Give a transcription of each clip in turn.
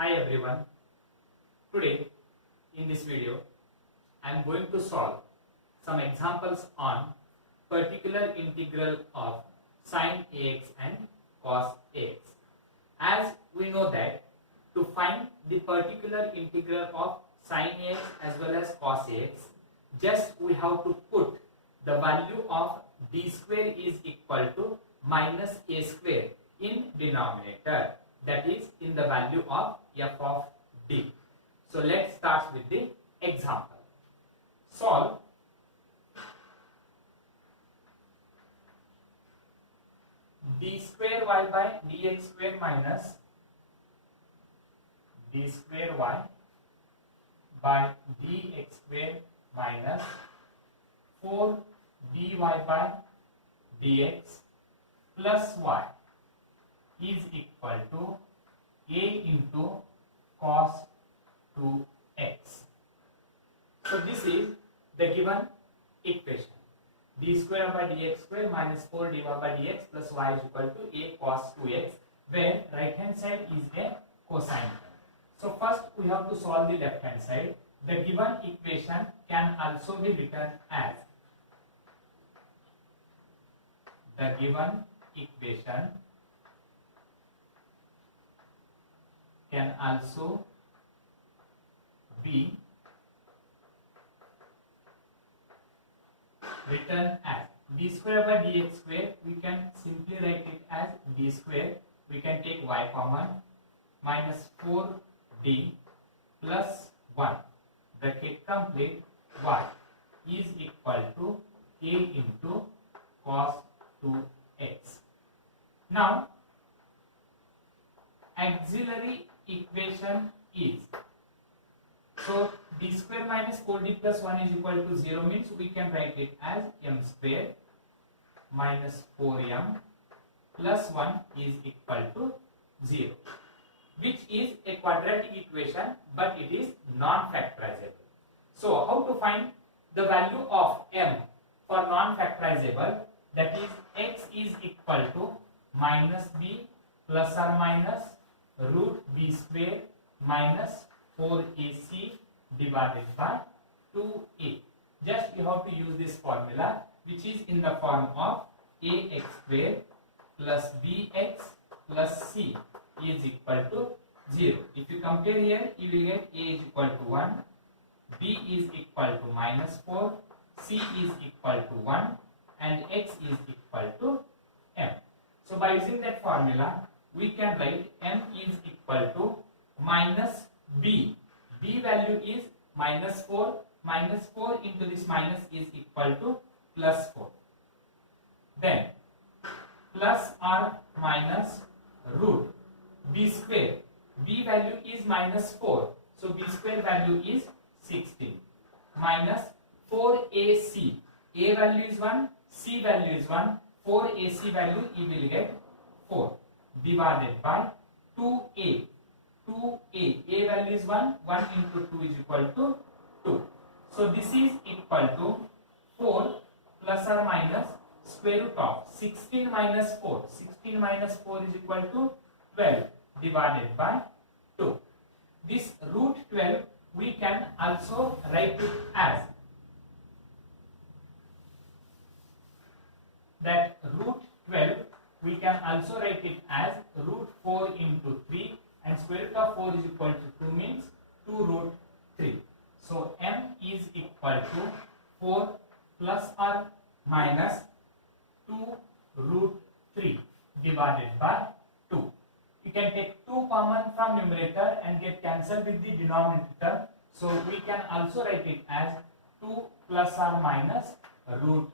Hi everyone. Today in this video I am going to solve some examples on particular integral of sin ax and cos ax. As we know that to find the particular integral of sin ax as well as cos ax, just we have to put the value of d square is equal to minus a square in denominator, that is in the value of f of d. So let's start with the example. Solve d square y by dx square minus d square y by dx square minus 4 dy by dx plus y is equal to a into cos 2x. So this is the given equation. D square by dx square minus 4 dy by dx plus y is equal to a cos 2x, where right hand side is a cosine. So first we have to solve the left hand side. The given equation can also be written as the given equation can also be written as d square by dx square. We can simply write it as d square. We can take y common minus 4d plus 1 bracket complete y is equal to a into cos 2x. Now auxiliary equation is, so d square minus 4d plus 1 is equal to 0 means we can write it as m square minus 4m plus 1 is equal to 0, which is a quadratic equation but it is non-factorizable. So how to find the value of m for non-factorizable? That is x is equal to minus b plus or minus root b square minus 4ac divided by 2a. Just you have to use this formula, which is in the form of ax square plus bx plus c is equal to 0. If you compare here, you will get a is equal to 1, b is equal to minus 4, c is equal to 1 and x is equal to m. So by using that formula, we can write m is equal to minus b. B value is minus 4. Minus 4 into this minus is equal to plus 4. Then plus or minus root b square. B value is minus 4. So b square value is 16. Minus 4ac. A value is 1. C value is 1. 4ac value you will get 4 divided by 2a. 2a. A value is 1. 1 into 2 is equal to 2. So this is equal to 4 plus or minus square root of 16 minus 4. 16 minus 4 is equal to 12 divided by 2. This root 12 we can also write it as that root 12 we can also write it as root 4 into 3, and square root of 4 is equal to 2 means 2 root 3. So m is equal to 4 plus or minus 2 root 3 divided by 2. You can take 2 common from numerator and get cancelled with the denominator. So we can also write it as 2 plus or minus root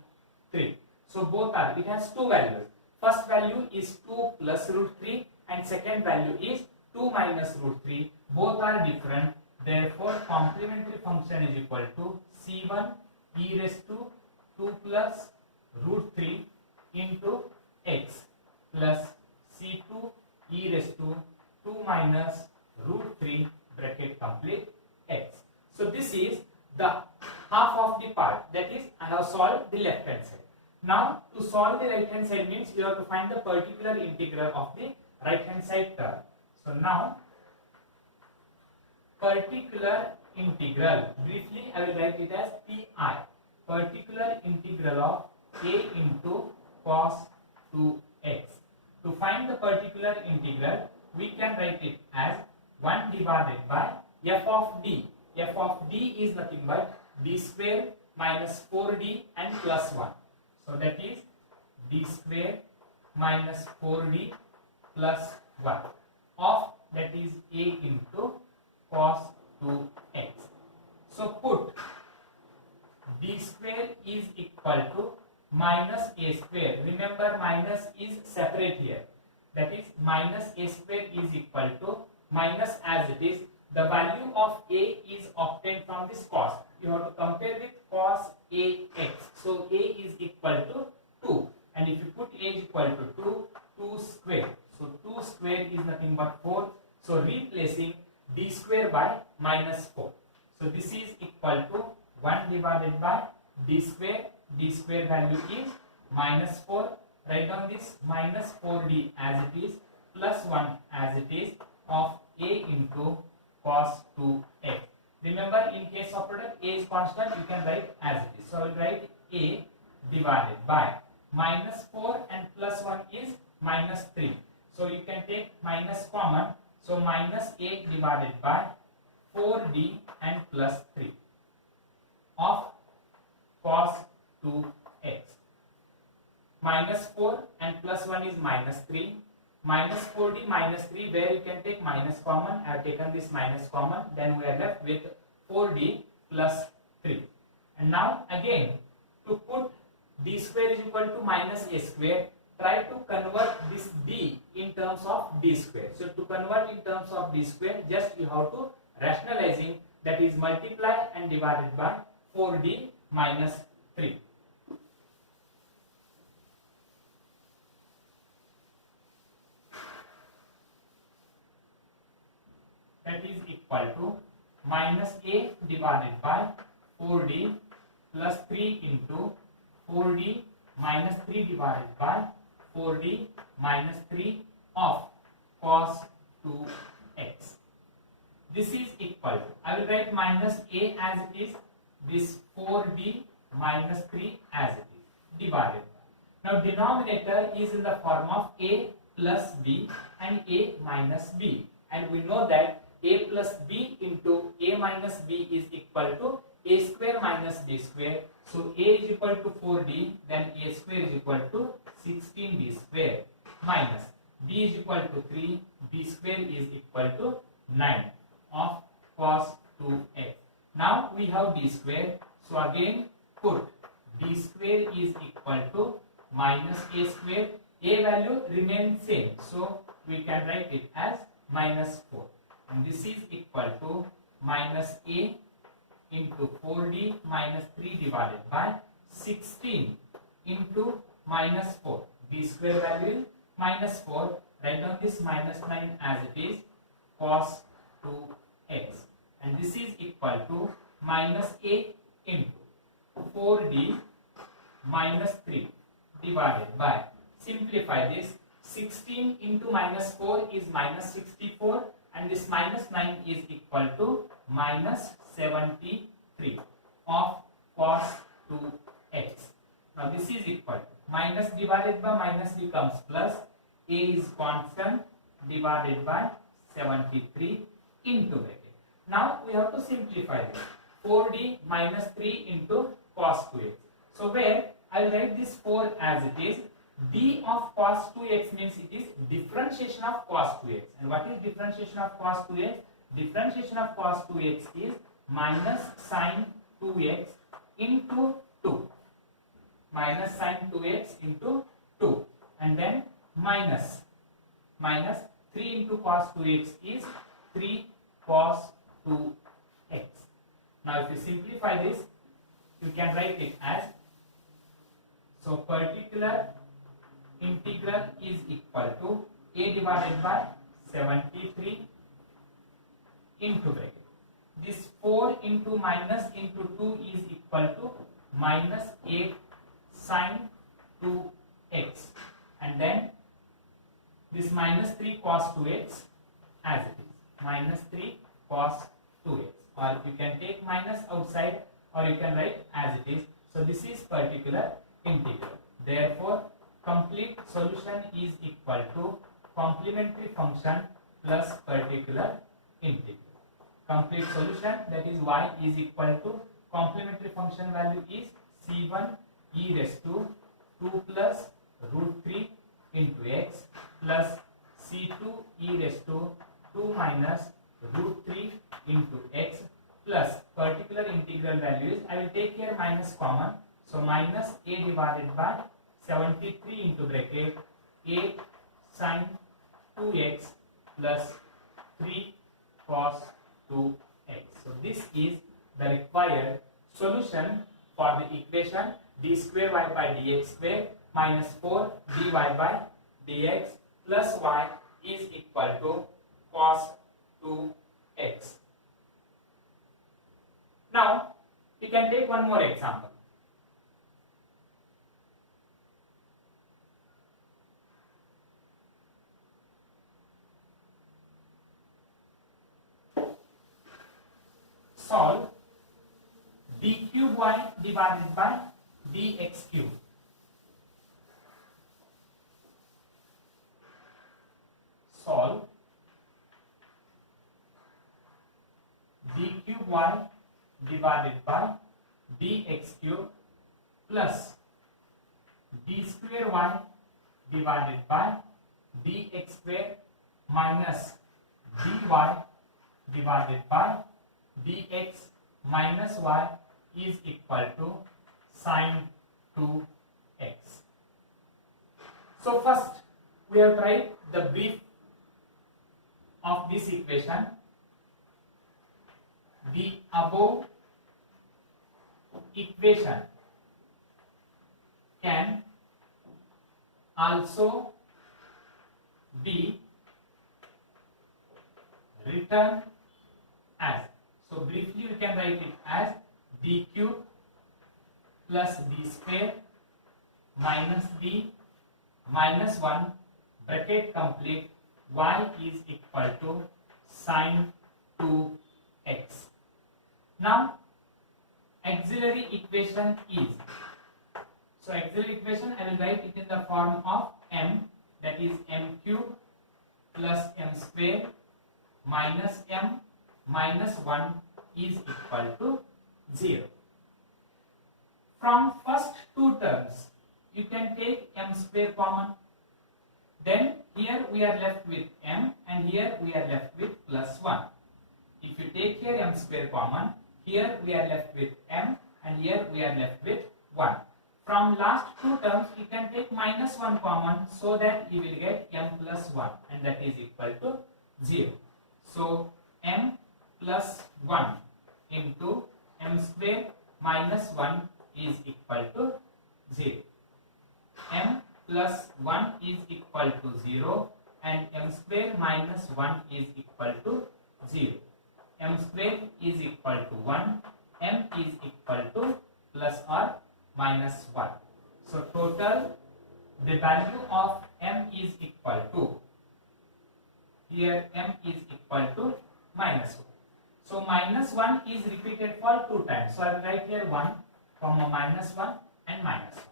3. So both are, it has two values. First value is 2 plus root 3 and second value is 2 minus root 3. Both are different. Therefore complementary function is equal to c1 e raised to 2 plus root 3 into x plus c2 e raised to 2 minus root 3 bracket complete x. So this is the half of the part, that is I have solved the left hand side. Now to solve the right hand side means you have to find the particular integral of the right hand side term. So now particular integral. Briefly, I will write it as PI. Particular integral of a into cos 2x. To find the particular integral, we can write it as 1 divided by f of d. F of d is nothing but d square minus 4d and plus 1. So that is d square minus 4d plus 1 of, that is, a into cos 2x. So put d square is equal to minus a square. Remember, minus is separate here. That is, minus a square is equal to minus, as it is, the value of a is obtained from this cos. You have to compare with cos ax. So a is equal to 2. And if you put a is equal to 2, 2 square. So 2 square is nothing but 4. So replacing d square by minus 4. So this is equal to 1 divided by d square. D square value is minus 4. Write down this minus 4d as it is plus 1 as it is of a into cos 2x. Remember, in case of product, a is constant, you can write as it is. So I will write a divided by minus 4 and plus 1 is minus 3. So you can take minus common. So minus a divided by 4d and plus 3 of cos 2x. Minus 4 and plus 1 is minus 3. Minus 4d minus 3, where you can take minus common. I have taken this minus common. Then we are left with 4d plus 3. And now again, to put d square is equal to minus a square, try to convert this d in terms of d square. So to convert in terms of d square, just you have to rationalizing, that is multiply and divided by 4d minus 3. That is equal to minus a divided by 4d plus 3 into 4d minus 3 divided by 4d minus 3 of cos 2x. This is equal to, I will write minus a as it is, this 4d minus 3 as it is, divided by. Now denominator is in the form of a plus b and a minus b. And we know that a plus b into a minus b is equal to a square minus b square. So a is equal to 4d, then a square is equal to 16b square minus b is equal to 3, b square is equal to 9 of cos 2x. Now we have d square. So again put d square is equal to minus a square. A value remains same. So we can write it as minus 4. And this is equal to minus a into 4d minus 3 divided by 16 into minus 4. D square value is minus 4. Write down this minus 9 as it is, cos 2x. And this is equal to minus a into 4d minus 3 divided by, simplify this, 16 into minus 4 is minus 64. And this minus 9 is equal to minus 73 of cos 2x. Now this is equal to minus divided by minus becomes plus, a is constant, divided by 73 into bracket. Now we have to simplify this, 4d minus 3 into cos 2x. So where I will write this 4 as it is, d of cos 2x means it is differentiation of cos 2x. And what is differentiation of cos 2x? Differentiation of cos 2x is minus sin 2x into 2. Minus sin 2x into 2. And then minus 3 into cos 2x is 3 cos 2x. Now if you simplify this, you can write it as, so particular integral is equal to a divided by 73 into bracket. This 4 into minus into 2 is equal to minus 8 sin 2x. And then this minus 3 cos 2x as it is, minus 3 cos 2x, or you can take minus outside or you can write as it is. So this is particular integral. Therefore, complete solution is equal to complementary function plus particular integral. Complete solution, that is y is equal to complementary function value is c1 e raised to 2 plus root 3 into x plus c2 e raised to 2 minus root 3 into x plus particular integral value is, I will take here minus common, so minus a divided by 73 into bracket 8 sin 2x plus 3 cos 2x. So this is the required solution for the equation d square y by dx square minus 4 dy by dx plus y is equal to cos 2x. Now we can take one more example. Solve d cube y divided by dx cube. Solve d cube y divided by dx cube plus d square y divided by dx square minus dy divided by dx minus y is equal to sin 2x. So first we have tried the brief of this equation. The above equation can also be written as, so briefly we can write it as d cube plus d square minus d minus 1 bracket complete y is equal to sin 2x. Now auxiliary equation is, so auxiliary equation I will write it in the form of m, that is m cube plus m square minus m minus 1 is equal to 0. From first two terms you can take m square common, then here we are left with m and here we are left with plus 1. If you take here m square common, here we are left with m and here we are left with 1. From last two terms you can take minus 1 common, so that you will get m plus 1 and that is equal to 0. So m plus 1 into m square minus 1 is equal to 0. M plus 1 is equal to 0 and m square minus 1 is equal to 0. M square is equal to 1, m is equal to plus or minus 1. So total, the value of m is equal to, here m is equal to minus 1. So minus 1 is repeated for 2 times. So I will write here 1, comma minus 1 and minus 1.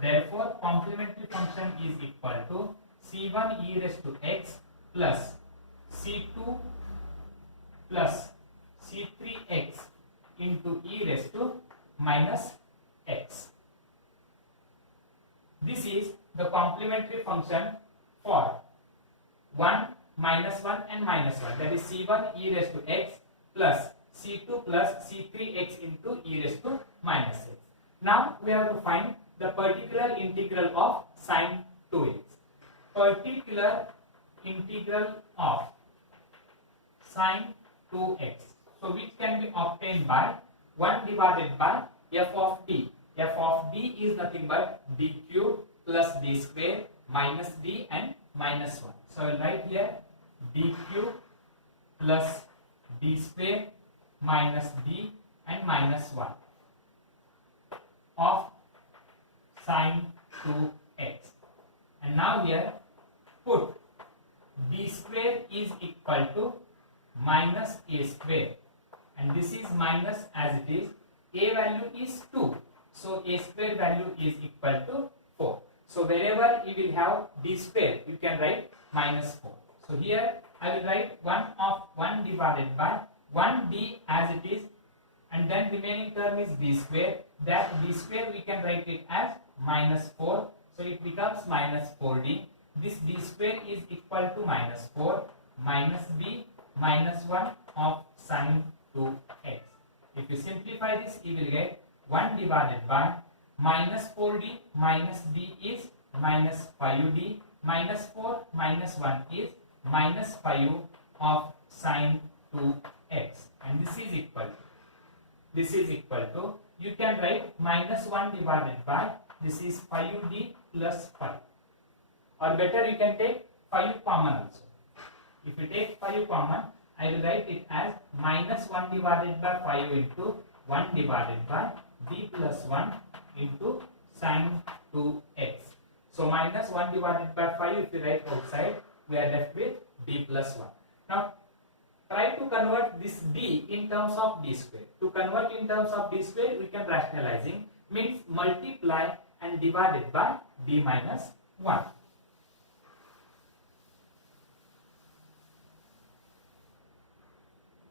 Therefore complementary function is equal to c1 e raised to x plus c2 plus c3x into e raised to minus x. This is the complementary function for 1, minus 1 and minus 1, that is c1 e raised to x plus c2 plus c3x into e raised to minus x. Now we have to find the particular integral of sin 2x. Particular integral of sin 2x. So which can be obtained by 1 divided by f of d. F of d is nothing but d cube plus d square minus d and minus 1. So I will write here d cube plus d square minus d and minus 1 of sin 2x. And now here put d square is equal to minus a square and this is minus as it is. A value is 2, so a square value is equal to 4. So wherever you will have d square, you can write minus 4. So here I will write 1 divided by 1d as it is, and then remaining term is d square. That d square we can write it as minus 4. So it becomes minus 4d. This d square is equal to minus 4 minus b minus 1 of sine 2x. If you simplify this, you will get 1 divided by minus 4d minus d is minus 5d minus 4 minus 1 is minus 5 of sine 2x, and this is equal to you can write minus 1 divided by this is 5d plus 5, or better you can take 5 common also. If you take 5 common, I will write it as minus 1 divided by 5 into 1 divided by d plus 1 into sine 2x. So minus 1 divided by 5, if you write outside, we are left with d plus 1. Now try to convert this d in terms of d square. To convert in terms of d square, we can rationalizing, means multiply and divided by d minus 1.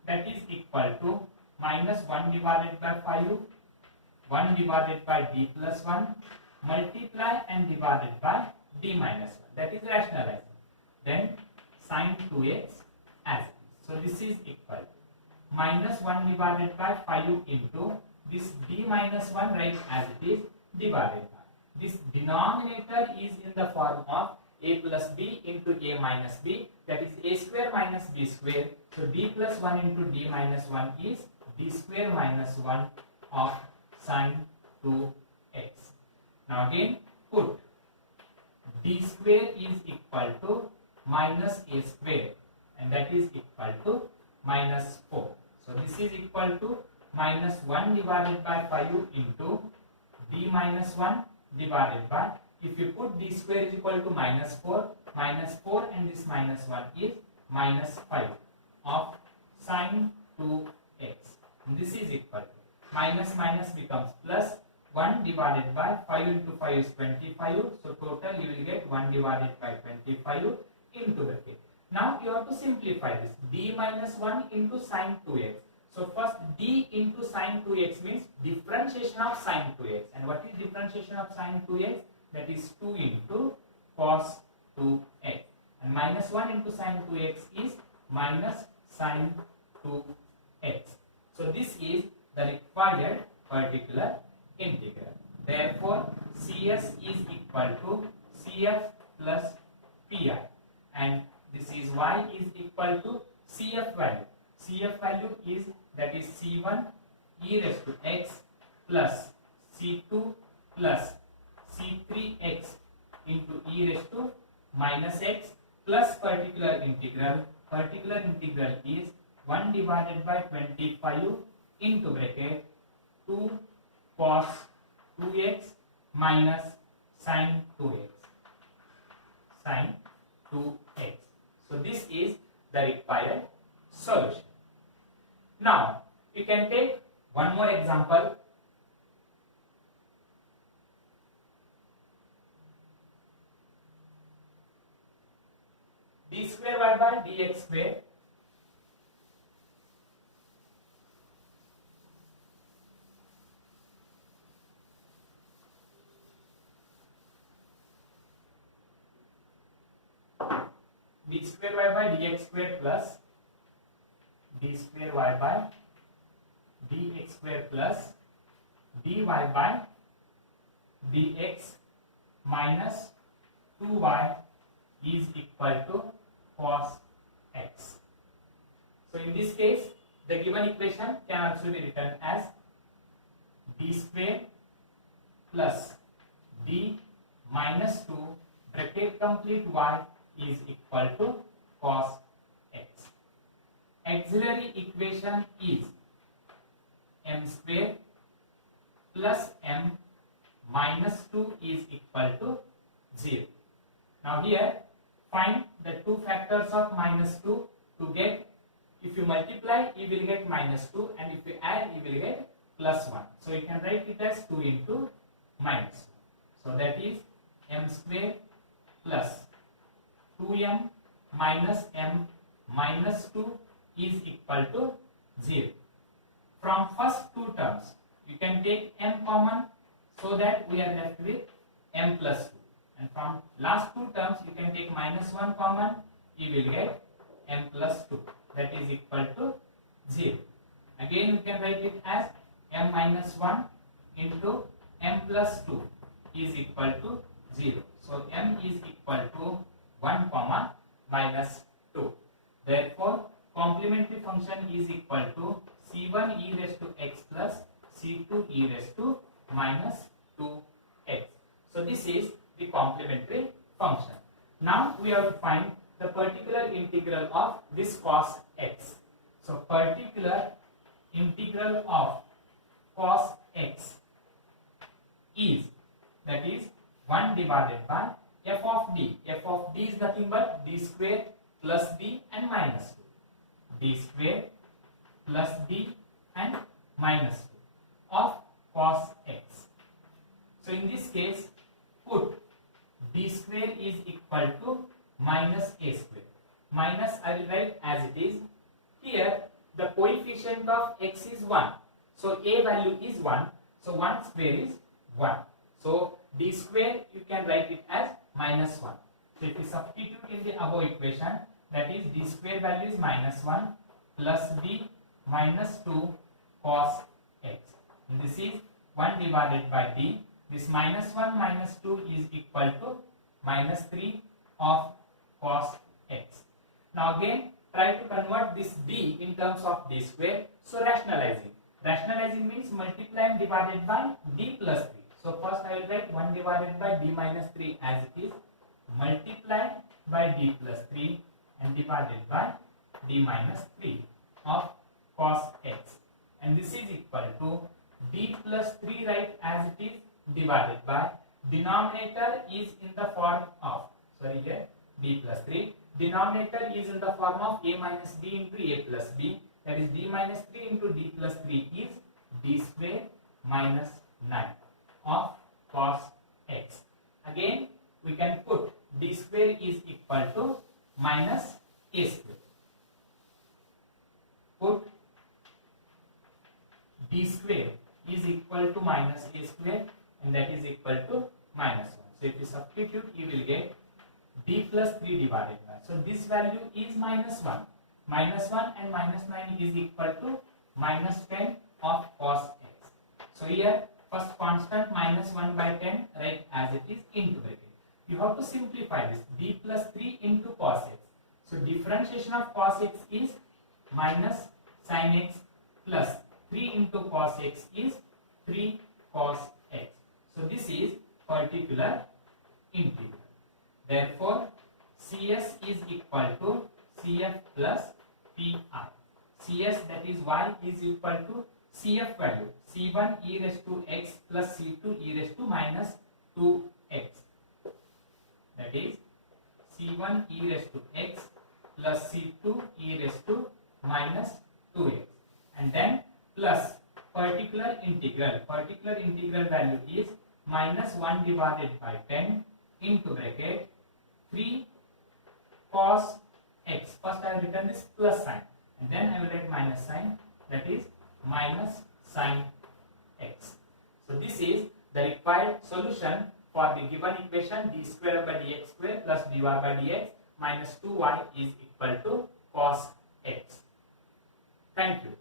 That is equal to minus 1 divided by 5, 1 divided by d plus 1, multiply and divided by d minus 1. That is rationalizing. Then sine 2x as it is. So this is equal to minus 1 divided by 5 into this d minus 1, right, as it is, divided by. This denominator is in the form of a plus b into a minus b, that is a square minus b square. So d plus 1 into d minus 1 is d square minus 1 of sine 2x. Now again put d square is equal to minus a square, and that is equal to minus 4. So this is equal to minus 1 divided by 5 into d minus 1 divided by, if you put d square is equal to minus 4 and this minus 1 is minus 5 of sine 2x. And this is equal to minus minus becomes plus, 1 divided by 5 into 5 is 25. So total you will get 1 divided by 25 into bracket. Now you have to simplify this. D minus 1 into sine 2x. So first d into sine 2x means differentiation of sine 2x. And what is differentiation of sine 2x? That is 2 into cos 2x. And minus 1 into sine 2x is minus sine 2x. So this is the required particular integral. Therefore CS is equal to CF plus PI, and this is y is equal to CF value. CF value is, that is C1 e raised to x plus C2 plus C3x into e raised to minus x plus particular integral. Particular integral is 1 divided by 25 into bracket 2 cos 2x minus sine 2x. Sine 2x. So this is the required solution. Now you can take one more example. D square y by dx square d square y by dx square plus d square y by dx square plus dy by dx minus 2y is equal to cos x. So in this case, the given equation can also be written as d square plus d minus 2 bracket complete y is equal to cos x. Auxiliary equation is m square plus m minus 2 is equal to 0. Now here find the two factors of minus 2 to get If you multiply, you will get minus 2, and if you add, you will get plus 1. So you can write it as 2 into minus 1. So that is m square plus 2m minus m minus 2 is equal to 0. From first two terms, you can take m common, so that we are left with m plus 2. And from last two terms, you can take minus 1 common, you will get m plus 2. That is equal to 0. Again, you can write it as m minus 1 into m plus 2 is equal to 0. So m is equal to 1 comma minus 2. Therefore, complementary function is equal to c1 e raised to x plus c2 e raised to minus 2x. So this is the complementary function. Now we have to find the particular integral of this cos x. So particular integral of cos x is, that is 1 divided by f of d. F of d is nothing but d square plus d and minus 2. D square plus d and minus 2 of cos x. So in this case, put d square is equal to minus a square. Minus I will write as it is. Here the coefficient of x is 1. So a value is 1. So 1 square is 1. So d square you can write it as minus 1. So if you substitute in the above equation, that is d square value is minus 1 plus d minus 2 cos x. And this is 1 divided by d. This minus 1 minus 2 is equal to minus 3 of cos x. Now again, try to convert this d in terms of d square. So rationalizing. Rationalizing means multiplying divided by d plus 3. So first I will write 1 divided by d minus 3 as it is, multiplied by d plus 3 and divided by d minus 3 of cos x. And this is equal to d plus 3 right as it is, divided by denominator is in the form of, d plus 3. Denominator is in the form of a minus b into a plus b. That is d minus 3 into d plus 3 is d square minus 9 of cos x. Again, we can put d square is equal to minus a square. Put d square is equal to minus a square, and that is equal to minus 1. So if you substitute, you will get d plus 3 divided by. So this value is minus 1. Minus 1 and minus 9 is equal to minus 10 of cos x. So here first constant minus 1 by 10 write as it is into bracket. You have to simplify this, d plus 3 into cos x. So differentiation of cos x is minus sin x plus 3 into cos x is 3 cos x. So this is particular integral. Therefore, CS is equal to CF plus PI. CS, that is y, is equal to CF value C1 e raised to x plus C2 e raised to minus 2x. That is C1 e raised to x plus C2 e raised to minus 2x. And then plus particular integral. Particular integral value is minus 1 divided by 10 into bracket 3 cos x. First I have written this plus sign, and then I will write minus sign, that is minus sin x. So this is the required solution for the given equation d square by dx square plus dy by dx minus 2y is equal to cos x. Thank you.